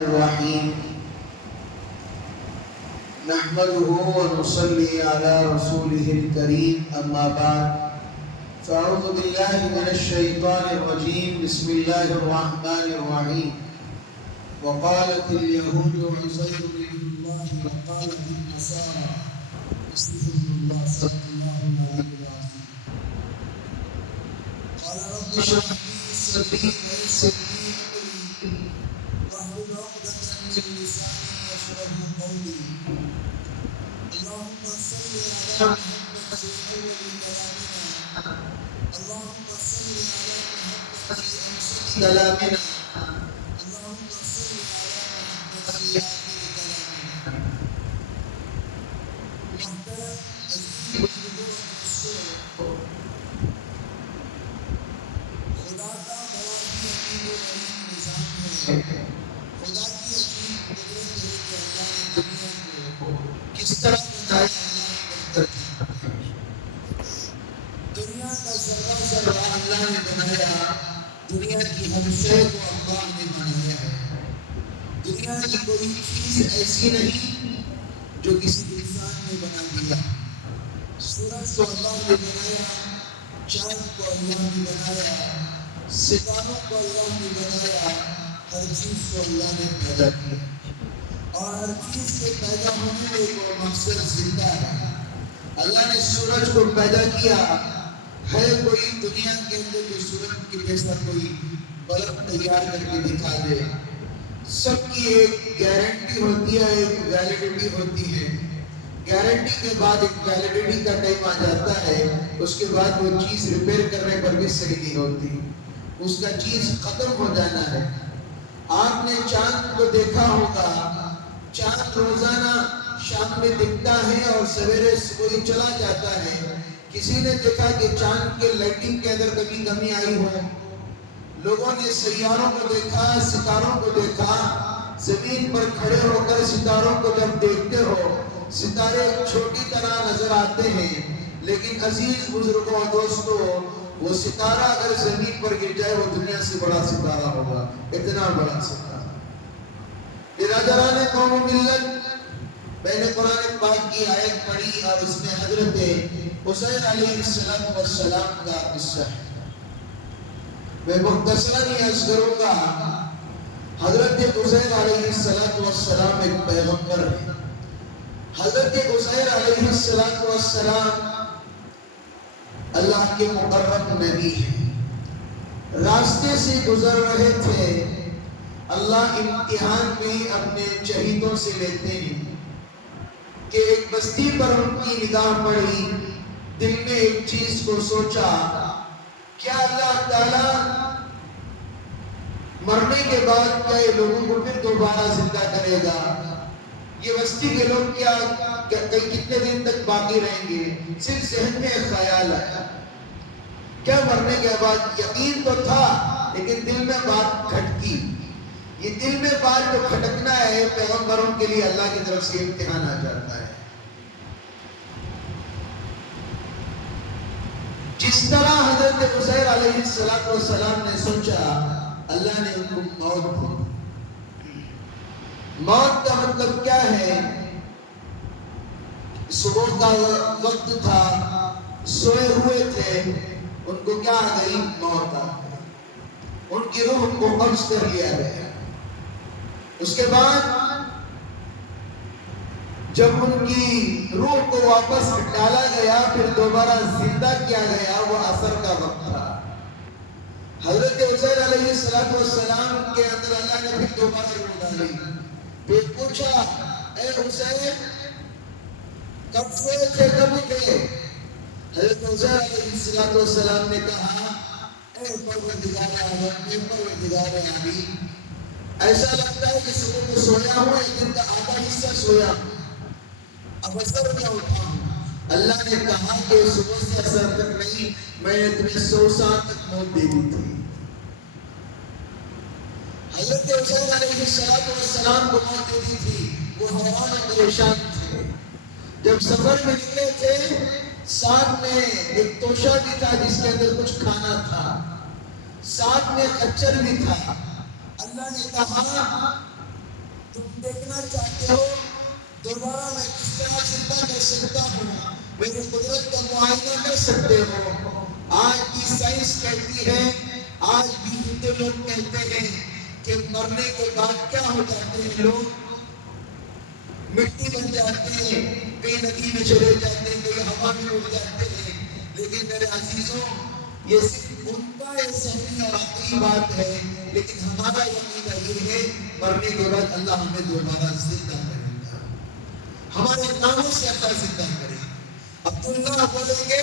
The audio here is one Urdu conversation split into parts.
الرحيم نحمده ونصلي على رسوله الكريم أما بعد فأعوذ بالله من الشيطان الرجيم بسم الله الرحمن الرحيم وقالت اليهود عزير بن الله وقالت النصارى مسيح ابن الله صلى الله عليه وسلم قال رب اشرح لي صدري ويسر لي أمري واحلل عقدة من لساني يفقهوا قولي اللهم صل على محمد في أول كلامنا اللهم صل على محمد في أوسط كلامنا اللهم صل على محمد في آخر كلامنا. محترم عزیز بزرگوں دوستوں، خدا کا بڑا ہی عجیب و غریب نظام ہے. خدا کی عجیب قدرت ہے کہ اللہ نے دنیا کو کس طرح بنایا. دنیا کا ذرہ ذرہ اللہ نے بنایا. دنیا کی ہر شے کو اللہ نے بنایا ہے. دنیا کی کوئی چیز ایسی نہیں جو کسی انسان نے بنا دیا. سورج کو اللہ نے بنایا، چاند کو اللہ نے بنایا، ستاروں کو اللہ نے بنایا. ہر چیز کو اللہ نے پیدا کیا اور ہر چیز کے پیدا ہونے کو مقصد زندہ ہے. اللہ نے سورج کو پیدا کیا. ہے کوئی دنیا کے اندر جو سورج کی جیسا کوئی بلب تیار کر کے دکھا دے؟ سب کی ایک گارنٹی ہوتی ہے، ایک ویلیڈیٹی ہوتی ہے. گارنٹی کے بعد ایک ویلیڈیٹی کا ٹائم آ جاتا ہے. اس کے بعد وہ چیز ریپیئر کرنے پر بھی صحیح نہیں ہوتی. اس کا چیز ختم ہو جانا ہے. آپ نے چاند کو دیکھا ہوگا. چاند روزانہ شام میں دکھتا ہے اور سویرے کوئی چلا جاتا ہے. کسی نے دیکھا کہ چاند کے لائٹنگ کے اندر کبھی کمی آئی ہو؟ لوگوں نے سیاروں کو دیکھا، ستاروں کو دیکھا. زمین پر کھڑے ہو کر ستاروں کو جب دیکھتے ہو، ستارے چھوٹی طرح نظر آتے ہیں، لیکن عزیز بزرگوں دوستوں، وہ ستارہ اگر زمین پر گر جائے وہ دنیا سے بڑا ستارہ ہوگا. اتنا بڑا ستارہ. برادران قوم و ملت، میں نے قرآن پاک کی آیت پڑھی اور اس میں حضرت عزیر علیہ السلام کا قصہ ہے. میں مختصراً یہ عرض کروں گا. حضرت عزیر علیہ السلام ایک پیغمبر ہے. حضرت عزیر علیہ السلام اللہ کے مقرب نبی ہیں. راستے سے گزر رہے تھے. اللہ امتحان میں اپنے چہیتوں سے لیتے ہیں کہ ایک بستی پر ان کی نگاہ پڑی. دل میں ایک چیز کو سوچا، کیا اللہ تعالیٰ مرنے کے بعد کیا یہ لوگوں کو پھر دوبارہ زندہ کرے گا؟ یہ بستی کے لوگ کیا کتنے دن تک باقی رہیں گے؟ صرف ذہن میں ایک خیال آیا. کیا مرنے کے بعد؟ یقین تو تھا لیکن دل میں بات کھٹکی. یہ دل میں بات جو کھٹکنا ہے، پیغمبروں کے لیے اللہ کی طرف سے امتحان آ جاتا ہے. جس طرح حضرت عزیر علیہ السلام نے سوچا، اللہ نے ان کو موت دی. موت کا مطلب کیا ہے؟ صبح کا وقت تھا، سوئے ہوئے تھے، ان کو کیا آ گئی؟ موت آ گئی. ان کی روح کو قبض کر لیا گیا. اس کے بعد جب ان کی روح کو واپس ڈالا گیا، پھر دوبارہ زندہ کیا گیا، وہ عصر کا وقت تھا. حضرت عزیر علیہ السلام کے اندر اللہ نے پھر دوبارہ روح ڈالی. پھر پوچھا، اے عزیر کب سوئے تھے، کب اٹھے؟ حضرت عزیر علیہ السلام نے کہا، اے پروردگار عالم، اے پروردگار عالم، ایسا لگتا ہے کہ صبح میں سویا ہوں، ایک دن کا آدھا حصہ سویا ہوں، اب اثر میں اٹھا ہوں. اللہ نے کہا کہ صبح سے اثر تک نہیں، میں نے تمہیں 100 سال تک موت دے دی تھی. حضرت عزیر علیہ السلام کو موت دے دی تھی. وہ حیران و پریشان تھے. جب سفر میں نکلے تھے، ساتھ میں ایک توشہ بھی تھا جس کے اندر کچھ کھانا تھا، ساتھ میں خچر بھی تھا. اللہ نے کہا دیکھنا چاہتے ہو دوبارہ میں کس طرح زندہ کر سکتا ہوں، میری قدرت کا معائنہ کر سکتے ہو۔ آج بھی سائنس کہتی ہے، آج بھی ہندو لوگ کہتے ہیں کہ مرنے کے بعد کیا ہو جاتے ہیں لوگ، مٹی بن جاتے ہیں، کئی ندی میں چلے جاتے ہیں، کئی ہوا میں اڑ جاتے ہیں۔ لیکن میرے عزیزوں، یہ صرف ان کا یہ ذہنی اور عقلی بات ہے، لیکن ہمارا یقین یہ ہے مرنے کے بعد اللہ ہمیں دوبارہ زندہ کرے گا، ہمارے ناموں سے اللہ زندہ کرے گا۔ عبداللہ بولیں گے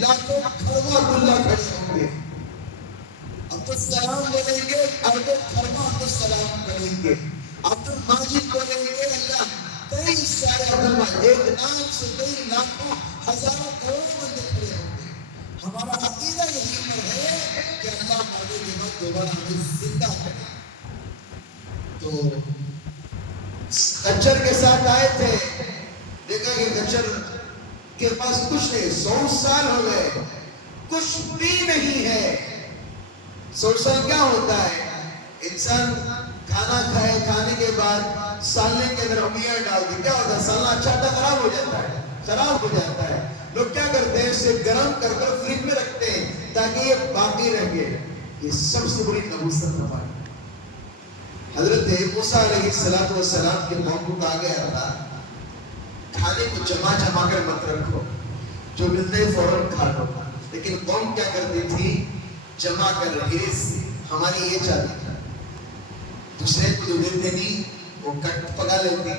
لاکھوں کھرواں عبداللہ کھڑے ہوں گے، عبدالسلام بولیں گے اربوں کھرواں عبدالسلام کریں گے، عبدالماجد بولیں گے اللہ کئی سارے عبدالماجد، ایک نام سے کئی لاکھوں ہزاروں کروڑوں بندے کھڑے ہوں گے۔ ہمارا عقیدہ یہی پر ہے کہ اللہ مرنے کے بعد دوبارہ ہمیں زندہ کرے۔ تو خچر کے ساتھ آئے تھے، دیکھا کہ خچر کے پاس کچھ نہیں، 100 سال ہو گئے، کچھ بھی نہیں ہے۔ 100 سال کیا ہوتا ہے؟ انسان کھانا کھائے، کھانے کے بعد سالنے کے اندر انگلیاں ڈال دی، کیا ہوتا ہے؟ سالنا اچھا تھا خراب ہو جاتا ہے، خراب ہو جاتا ہے۔ لوگ کیا کرتے ہیں؟ اسے گرم کر کر فریج میں رکھتے ہیں تاکہ یہ باقی رہے۔ یہ سب سے بڑی نبوت ہے۔ حضرت موسیٰ علیہ السلام کے قوم کو کہا گیا تھا کھانے کو جمع کر مت رکھو، جو ملتا ہے فوراً کھا لو۔ لیکن قوم کیا کرتی تھی؟ جمع کر رہی، ہماری یہ چاہتی تھی، دوسرے کو جو دیتے نہیں وہ کٹ پکا لیتی،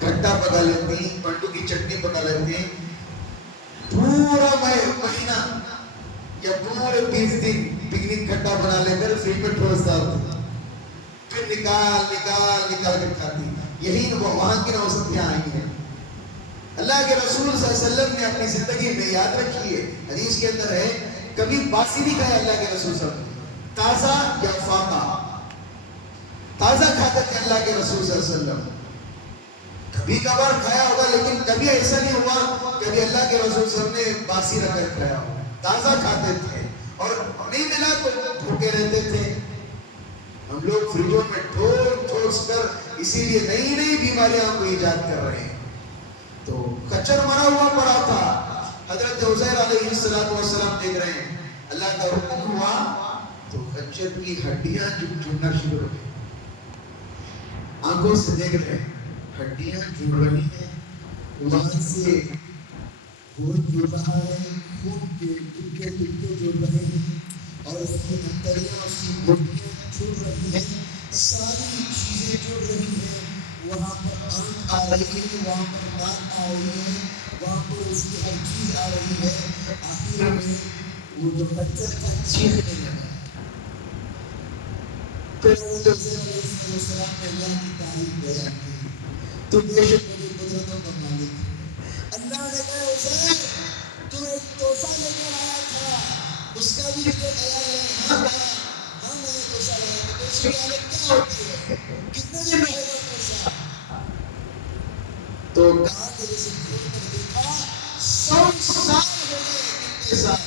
کھٹا پکا لیتی، پنڈو کی چٹنی پکا لیتی، پورا مہینہ یا پورے 20 دن پکنک کھٹا بنا لے کر فریج میں ٹھوستا ہوتا، پھر نکال کر کھاتی۔ یہی وہاں کی نوسط یہاں آئی ہے۔ اللہ کے رسول صلی اللہ علیہ وسلم نے اپنی زندگی میں یاد رکھی ہے، حدیث کے اندر ہے کبھی باسی نہیں کھایا اللہ کے رسول صلی اللہ علیہ وسلم، تازہ یا فاقہ، تازہ کھاتے تھے اللہ کے رسول صلی اللہ علیہ وسلم۔ کبھی کبھار کھایا ہوگا لیکن کبھی ایسا نہیں ہوا کبھی اللہ کے رسول صلی اللہ علیہ وسلم نے باسی رکھ کر کھایا ہو، تازہ کھاتے تھے اور نہیں ملا تو بھوکے رہتے تھے۔ ہم لوگ فریجوں میں ٹھوس کر اسی لیے نئی نئی بیماریاں کو ایجاد کر رہے ہیں۔ تو کچر مرا ہوا پڑا تھا، حضرت عزیر علیہ السلام دیکھ رہے ہیں، اللہ کا حکم ہوا تو کچر کی ہڈیاں جڑنا شروع ہو گئی، آنکھوں سے دیکھ رہے ہیں ہڈیاں جڑ رہی ہیں، وہاں سے خون جڑ رہا ہے، خون کے ٹکڑے جڑ رہے ہیں اور اس کی انتڑیاں، اس کی گوٹیاں جڑ رہی ہیں، ساری چیزیں جڑ رہی ہیں۔ وہاں پر آنکھ آ رہی ہے، وہاں پر ناک آ رہی ہے، وہاں پر اس کی ہر چیز آ رہی ہے۔ آخر میں وہ جو بچہ تھا چیخنے لگا۔ پھر عزیر علیہ السلام نے اللہ کی تعریف بیان کی، تو بے شک میری قدرتوں کا مالک ہے۔ اللہ نے کہا عزیر تو ایک تحفہ لے کر آیا تھا، اس کا بھی مجھے خیال ہے۔ ہاں میں نے تحفہ لایا تھا، تو اس کی حالت کیا ہوتی ہے؟ کتنے دن رہے گا تحفہ؟ تو کہا کہ جیسے کھول کر دیکھا 100 سال ہو گئے، کتنے سال؟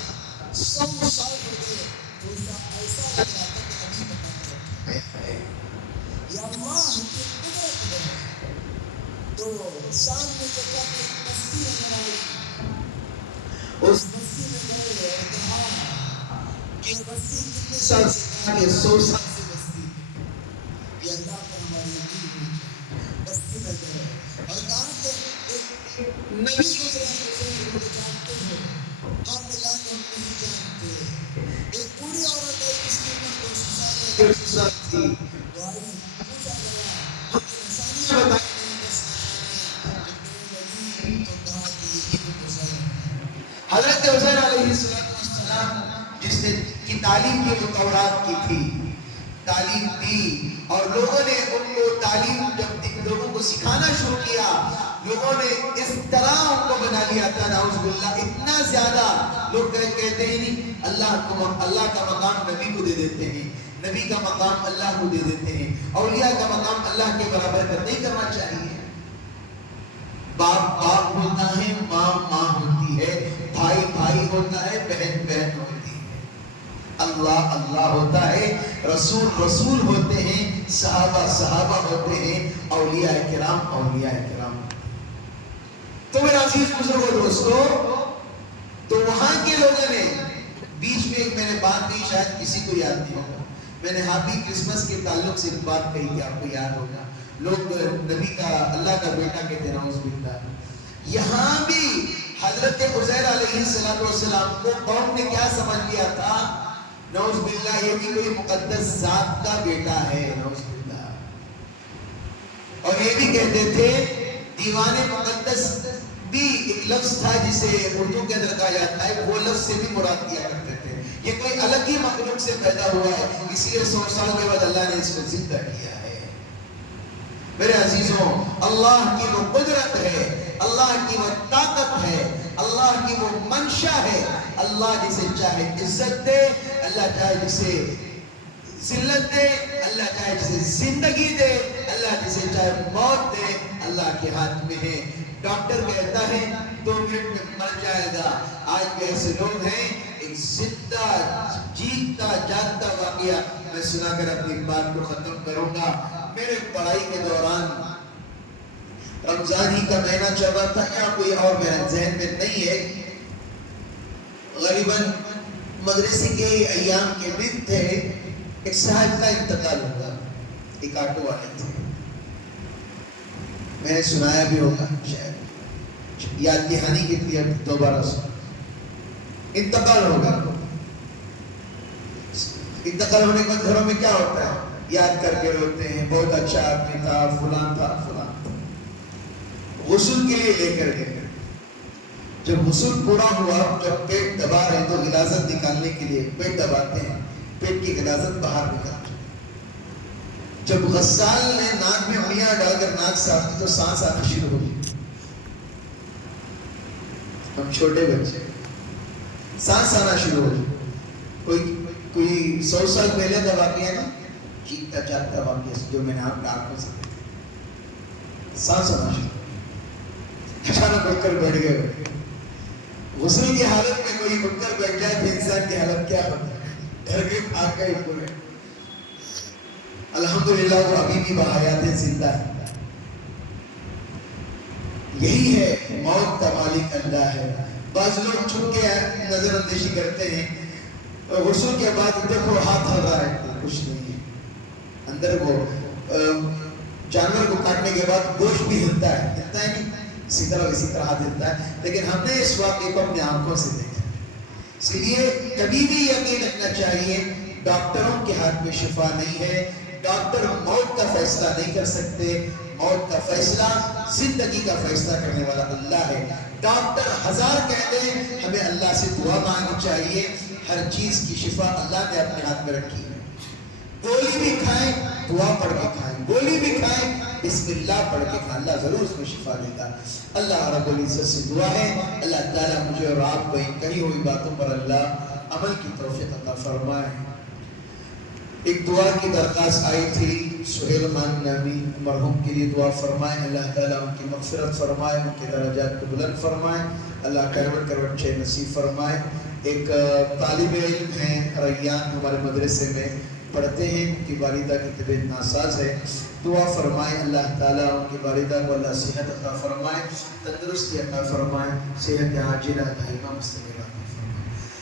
100 سال ہو گئے۔ تحفہ ایسا لگ رہا تھا کہ ابھی بتا ہے یا اللہ کی قدرت ہے۔ تو سامنے جو کیا ایک بستی نظر آئی، اس بستی میں گئے اور کہا کہ بستی کتنے سال سے؟ کہا کہ 100 سال سے بستی ہے۔ یہ اللہ کا ہماری یقین ہونا چاہیے۔ بستی میں گئے اور کہا کہ ایک نبی گزرا ہے، مجھے جانتے ہو؟ اور ملا کہ ہم نہیں جانتے۔ ایک بوڑھی عورت ہے جس کی عمر 200 سال تھی، حضرت عزیر علیہ السلام جس نے کی تعلیم کی وہ تورات کی تھی، تعلیم دی اور لوگوں نے ان کو تعلیم جب لوگوں کو سکھانا شروع کیا، لوگوں نے اس طرح ان کو بنا لیا تھا، نعوذ باللہ اتنا زیادہ لوگ کہتے ہی نہیں، اللہ کا مقام نبی کو دے دیتے ہیں، نبی کا مقام اللہ کو دے دیتے ہیں، اولیاء کا مقام اللہ کے برابر نہیں کرنا چاہیے۔ باپ باپ ہوتا ہے، ماں ماں ہوتی ہے، بھائی بھائی ہوتا ہے، بہن بہن ہوتی ہے، اللہ اللہ ہوتا ہے، رسول رسول ہوتے ہیں، صحابہ صحابہ ہوتے ہیں، اولیاء کرام اولیاء کرام۔ تو میرا عزیز بزرگوں دوستو، تو وہاں کے لوگوں نے بیچ میں ایک میں نے بات کی، شاید کسی کو یاد نہیں ہوگا، میں نے ہیپی کرسمس کے تعلق سے ایک بات کہی کہ آپ کو یاد ہوگا، لوگ نبی کا اللہ کا بیٹا کہتے ہیں، نعوذ باللہ۔ یہاں بھی حضرت عزیر علیہ السلام کو قوم نے کیا سمجھ لیا تھا؟ نعوذ باللہ، یہ بھی کوئی مقدس ذات کا بیٹا ہے، نعوذ باللہ۔ اور یہ بھی کہتے تھے، دیوان مقدس بھی ایک لفظ تھا جسے اردو کے اندر کہا جاتا ہے، وہ لفظ سے بھی مراد کیا کرتے تھے، یہ کوئی الگ ہی مخلوق سے پیدا ہوا ہے، اسی لیے 100 سال کے بعد اللہ نے اس کو زندہ کیا ہے۔ میرے عزیزوں، اللہ کی وہ قدرت ہے، اللہ کی وہ طاقت ہے، اللہ کی وہ منشا ہے، اللہ جسے چاہے عزت دے، اللہ چاہے جسے ذلت دے، اللہ چاہے جسے زندگی دے، اللہ جسے چاہے موت دے، اللہ کے ہاتھ میں ہے۔ ڈاکٹر کہتا ہے 2 منٹ میں مر جائے گا، آج بھی ایسے لوگ ہیں، ایک زندہ جیتا جاگتا واقعہ میں سنا کر اپنی بات کو ختم کروں گا۔ میرے پڑھائی کے دوران رمضان ہی کا مہینہ چل رہا تھا یا کوئی اور میرے ذہن میں نہیں ہے، غالباً مدرسے کے ایام کے دن تھے، ایک صاحب کا انتقال ہوگا، ایک آٹو والے تھے، میں نے سنایا بھی ہوگا، شاید یاد دہانی کی تھی، اب دوبارہ سن۔ انتقال ہوگا، انتقال ہونے کے بعد گھروں میں کیا ہوتا ہے؟ یاد کر کے روتے ہیں، بہت اچھا آدمی تھا، فلاں تھا فلاں تھا۔ غسل کے لیے لے کر گئے، جب غسل پورا ہوا، جب پیٹ دبا رہے تو غلاظت نکالنے کے لیے پیٹ دباتے ہیں، پیٹ کی غلاظت باہر نکالتے ہیں۔ جب غسال نے ناک میں انگلیاں ڈال کر ناک صاف کی تو سانس آنا شروع ہو گئی۔ ہم چھوٹے بچے، سانس آنا شروع ہو گئی۔ کوئی 100 سال پہلے کا واقعہ ہے نا، چیختا چاہتا واقعہ جو میں نے آپ آنکھوں سے سانس آنا شروع، اچانک اٹھ کر بیٹھ گئے۔ غسل کی حالت میں کوئی اٹھ کر بیٹھ جائے تو انسان کی حالت کیا ہوتی ہے؟ ڈر کے بھاگ گئے پورے۔ الحمدللہ وہ ابھی بھی بحیات زندہ ہے۔ یہی ہے موت کا مالک اللہ ہے۔ بعض لوگ چھپ کے نظر اندیشی کرتے ہیں، غسل کے بعد دیکھو ہاتھ ہل رہا ہے، کچھ نہیں ہے اندر۔ وہ جانور کو کاٹنے کے بعد گوشت بھی ہلتا ہے نہیں، اسی طرح ہاتھ ہلتا ہے، لیکن ہم نے اس واقعے کو اپنے آنکھوں سے دیکھا۔ اس لیے کبھی بھی یقین رکھنا چاہیے، ڈاکٹروں کے ہاتھ میں شفا نہیں ہے، ڈاکٹر موت کا فیصلہ نہیں کر سکتے، موت کا فیصلہ زندگی کا فیصلہ کرنے والا اللہ ہے۔ ڈاکٹر 1000 کہہ دیں، ہمیں اللہ سے دعا مانگنی چاہیے، ہر چیز کی شفا اللہ نے اپنے ہاتھ میں رکھی ہے۔ گولی بھی کھائیں دعا پڑھ کے کھائیں، گولی بھی کھائیں بسم اللہ پڑھ کے کھائیں، اللہ ضرور اس میں شفا دیتا۔ اللہ رب العزت سے دعا ہے، اللہ تعالیٰ مجھے اور آپ کو ان کہی ہوئی باتوں پر اللہ عمل کی توفیق عطا فرمائے۔ ایک دعا کی درخواست آئی تھی، سہیل خان نامی مرحوم کے لیے دعا فرمائیں، اللہ تعالیٰ ان کی مغفرت فرمائے، ان کے درجات کو بلند فرمائے، اللہ کروٹ کروٹ چھ نصیب فرمائے۔ ایک طالب علم ہیں ریان، ہمارے مدرسے میں پڑھتے ہیں، ان کی والدہ کی طبیعت ناساز ہے، دعا فرمائیں اللہ تعالیٰ ان کی والدہ کو اللہ صحت عطا فرمائے، تندرستی عطا فرمائے، صحت عاجلہ دائمہ مستمرہ۔